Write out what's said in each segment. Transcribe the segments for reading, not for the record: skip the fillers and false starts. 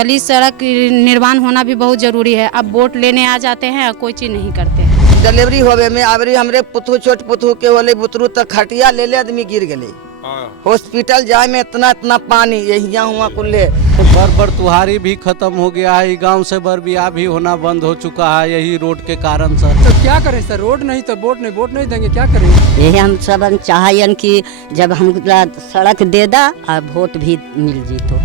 गली सड़क निर्माण होना भी बहुत जरूरी है। अब वोट लेने आ जाते हैं, कोई चीज नहीं करते हैं। डिलीवरी होवे में आवरी हमरे पुतू छोट पुतू के होले बुतरू तक खटिया ले आदमी गिर गले। हॉस्पिटल जाए में इतना पानी यहिया हुआ कुल्ले। बर तुहारी भी खत्म हो गया है, गांव से बर बियाह भी होना बंद हो चुका है यही रोड के कारण सर। तो क्या करें सर, रोड नहीं तो वोट नहीं देंगे, क्या करें? यही हम सब चाहिए कि जब हम सड़क दे दा और वोट भी मिल जी तो।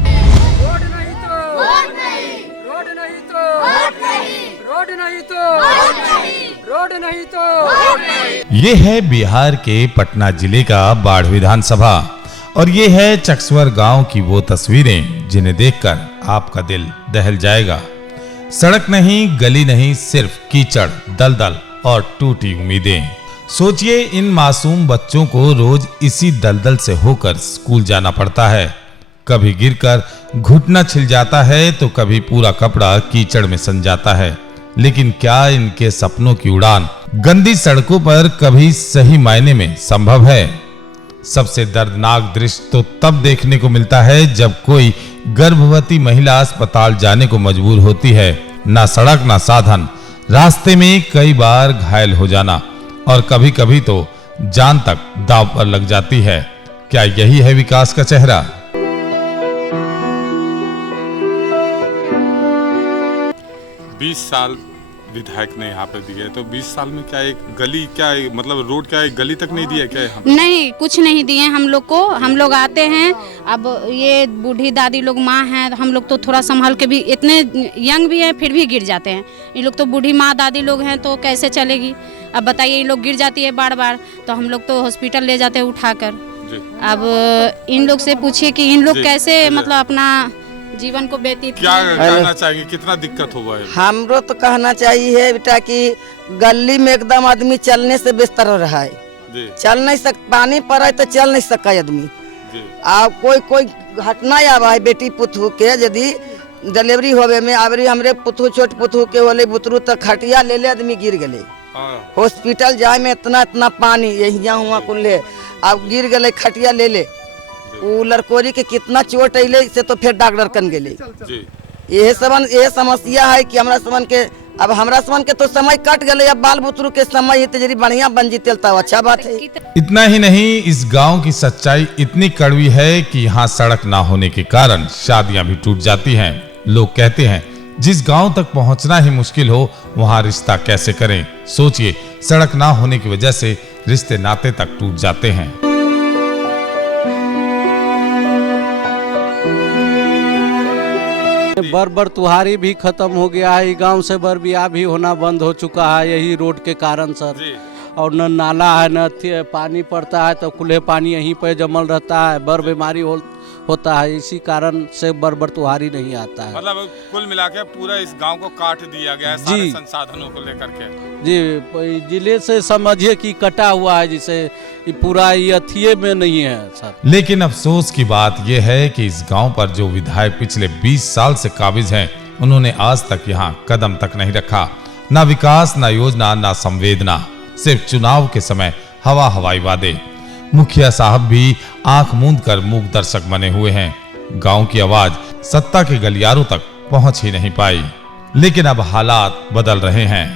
रोड नहीं तो वोट नहीं, रोड नहीं तो वोट नहीं, रोड नहीं तो वोट नहीं, रोड नहीं तो वोट नहीं। ये है बिहार के पटना जिले का बाढ़ विधानसभा और ये है चकसवर गांव की वो तस्वीरें जिन्हें देखकर आपका दिल दहल जाएगा। सड़क नहीं, गली नहीं, सिर्फ कीचड़, दलदल और टूटी उम्मीदें। सोचिए इन मासूम बच्चों को रोज इसी दलदल से होकर स्कूल जाना पड़ता है। कभी गिरकर घुटना छिल जाता है तो कभी पूरा कपड़ा कीचड़ में सन जाता है। लेकिन क्या इनके सपनों की उड़ान गंदी सड़कों पर कभी सही मायने में संभव है? सबसे दर्दनाक दृश्य तो तब देखने को मिलता है जब कोई गर्भवती महिला अस्पताल जाने को मजबूर होती है। ना सड़क ना साधन, रास्ते में कई बार घायल हो जाना और कभी-कभी तो जान तक दांव पर लग जाती है। क्या यही है विकास का चेहरा? साल विधायक ने यहाँ पे दिए तो 20 साल में क्या एक गली, क्या मतलब रोड, क्या एक गली तक नहीं दिया क्या? नहीं, कुछ नहीं दिए हम लोग को। हम लोग आते हैं, अब ये बूढ़ी दादी लोग माँ हैं, हम लोग तो थोड़ा संभाल के भी, इतने यंग भी हैं फिर भी गिर जाते हैं। ये लोग तो बूढ़ी माँ दादी लोग हैं तो कैसे चलेगी? अब बताइए, ये लोग गिर जाती है बार तो हम लोग तो हॉस्पिटल ले जाते हैं उठाकर। अब इन लोग से पूछिए कि इन लोग कैसे मतलब अपना जीवन को व्यतीत। क्या कहना चाहिए, कितना दिक्कत हुआ है? हमरो तो कहना चाहिए बेटा कि गली में एकदम आदमी चलने से बेहतर हो रहा है। चल नहीं सक, पानी पड़ा तो चल नहीं सका आदमी। आप कोई घटना आवा है बेटी पुतू के, यदि डिलीवरी होवे में आवरी हमरे पुतू छोट पुतू के होले बुतरू तक खटिया ले आदमी गिर गले। हॉस्पिटल जाए में इतना पानी यहिया हुआ कुल्ले। अब गिर गले खटिया ले वो लड़कोरी के कितना चोट अइले से तो फिर डॉक्टर कन गेले। ये समस्या है कि हमरा समन के तो समय कट गले। अब बाल बुतरू के समय ही तजरी बढ़िया बन जीते तो अच्छा बात है। इतना ही नहीं, इस गांव की सच्चाई इतनी कड़वी है कि यहाँ सड़क ना होने के कारण शादियां भी टूट जाती हैं। लोग कहते हैं जिस गांव तक पहुंचना ही मुश्किल हो वहां रिश्ता कैसे करें। सोचिए, सड़क ना होने की वजह से रिश्ते नाते तक टूट जाते हैं। बर तुहारी भी खत्म हो गया है, गांव से बर बियाह भी होना बंद हो चुका है यही रोड के कारण सर। और न नाला है न पानी पड़ता है तो खुले पानी यहीं पे जमल रहता है, बर बीमारी होता है। इसी कारण से बर तुहारी नहीं आता है। मतलब कुल मिला के पूरा इस गांव को काट दिया गया है सारे संसाधनों को लेकर के। जी, जिले से समझिए कि कटा हुआ है, जिसे पूरा अथिये में नहीं है सर। लेकिन अफसोस की बात यह है कि इस गांव पर जो विधायक पिछले 20 साल से काबिज हैं, उन्होंने आज तक यहाँ कदम तक नहीं रखा। ना विकास, ना योजना, ना संवेदना, सिर्फ चुनाव के समय हवाई वादे। मुखिया साहब भी आंख मूंद कर मूक दर्शक बने हुए हैं। गांव की आवाज सत्ता के गलियारों तक पहुंच ही नहीं पाई। लेकिन अब हालात बदल रहे हैं।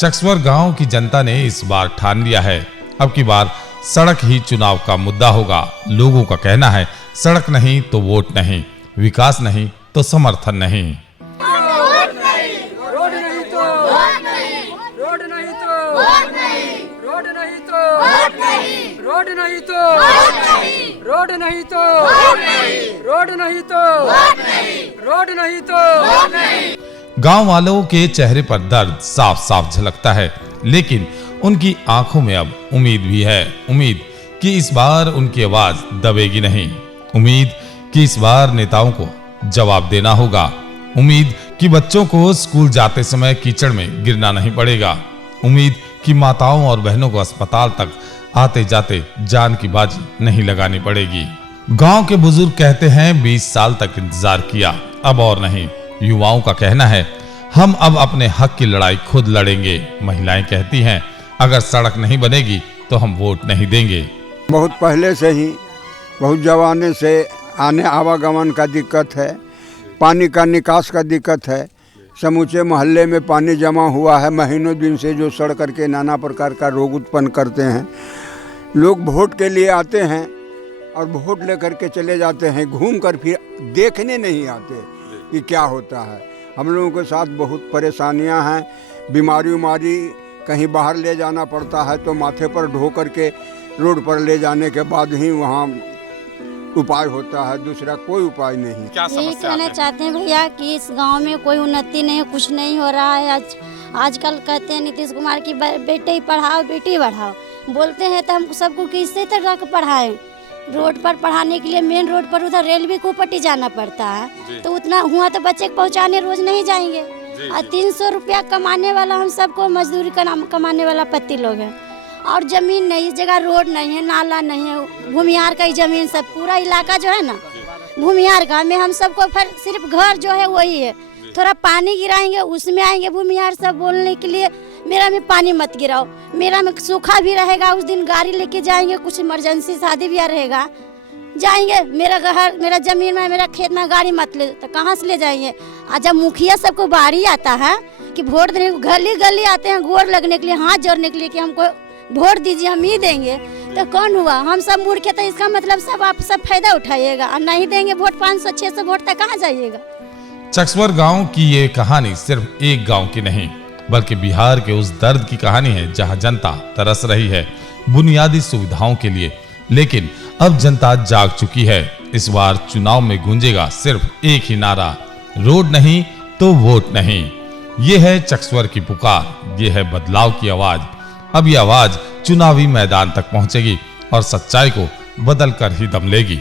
चकसवर गांव की जनता ने इस बार ठान लिया है, अब की बार सड़क ही चुनाव का मुद्दा होगा। लोगों का कहना है सड़क नहीं तो वोट नहीं, विकास नहीं तो समर्थन नहीं। गांव वालों के चेहरे पर दर्द साफ साफ झलकता है, लेकिन उनकी आंखों में अब उम्मीद भी है। उम्मीद कि इस बार उनकी आवाज दबेगी नहीं। उम्मीद कि इस बार नेताओं को जवाब देना होगा। उम्मीद कि बच्चों को स्कूल जाते समय कीचड़ में गिरना नहीं पड़ेगा। उम्मीद कि माताओं और बहनों को अस्पताल तक आते जाते जान की बाजी नहीं लगानी पड़ेगी। गांव के बुजुर्ग कहते हैं 20 साल तक इंतजार किया, अब और नहीं। युवाओं का कहना है हम अब अपने हक की लड़ाई खुद लड़ेंगे। महिलाएं कहती हैं अगर सड़क नहीं बनेगी तो हम वोट नहीं देंगे। बहुत पहले से ही बहुत जमाने से आने आवागमन का दिक्कत है। पानी का निकास का दिक्कत है। समूचे मोहल्ले में पानी जमा हुआ है महीनों दिन से, जो सड़ करके नाना प्रकार का रोग उत्पन्न करते हैं। लोग वोट के लिए आते हैं और वोट लेकर के चले जाते हैं, घूम कर फिर देखने नहीं आते कि क्या होता है। हम लोगों के साथ बहुत परेशानियां हैं, बीमारी उमारी कहीं बाहर ले जाना पड़ता है तो माथे पर ढो करके रोड पर ले जाने के बाद ही वहाँ उपाय होता है, दूसरा कोई उपाय नहीं। क्या यही समस्या कहना है? चाहते हैं भैया कि इस गांव में कोई उन्नति नहीं है, कुछ नहीं हो रहा है। आजकल कहते हैं नीतीश कुमार की बेटे पढ़ाओ बेटी बढ़ाओ, बोलते हैं तो हम सबको किससे तरह का पढ़ाएं। रोड पर पढ़ाने के लिए मेन रोड पर उधर रेलवे को पट्टी जाना पड़ता है, तो उतना हुआ तो बच्चे को पहुँचाने रोज नहीं जाएंगे। और 300 रुपया कमाने वाला हम सबको मजदूरी का नाम कमाने वाला पति लोग हैं, और जमीन नहीं, इस जगह रोड नहीं है, नाला नहीं है, भूमिहार का ही जमीन, सब पूरा इलाका जो है ना भूमिहार का में हम सबको सिर्फ घर जो है वही है। थोड़ा पानी गिराएंगे उसमें आएंगे भूमिहार सब बोलने के लिए मेरा में पानी मत गिराओ, मेरा में सूखा भी रहेगा, उस दिन गाड़ी लेके जाएंगे, कुछ इमरजेंसी शादी ब्याह रहेगा जाएंगे, मेरा घर मेरा जमीन में मेरा खेत में गाड़ी मत ले, तो कहाँ से ले जाएंगे। और जब मुखिया सबको बारी आता है कि वोट देने गली गली आते हैं गोर लगने के लिए, हाथ जोड़ने के लिए कि हमको वोट दीजिए हम ही देंगे, तो कौन हुआ हम सब मुड़ के, तो इसका मतलब सब आप सब फायदा उठाइएगा, और नहीं देंगे वोट 500-600 वोट तक कहाँ जाइएगा। चकसवर गांव की ये कहानी सिर्फ एक गांव की नहीं, बल्कि बिहार के उस दर्द की कहानी है जहां जनता तरस रही है बुनियादी सुविधाओं के लिए। लेकिन अब जनता जाग चुकी है। इस बार चुनाव में गूंजेगा सिर्फ एक ही नारा, रोड नहीं तो वोट नहीं। ये है चकसवर की पुकार, ये है बदलाव की आवाज। अब ये आवाज चुनावी मैदान तक पहुंचेगी और सच्चाई को बदल कर ही दम लेगी।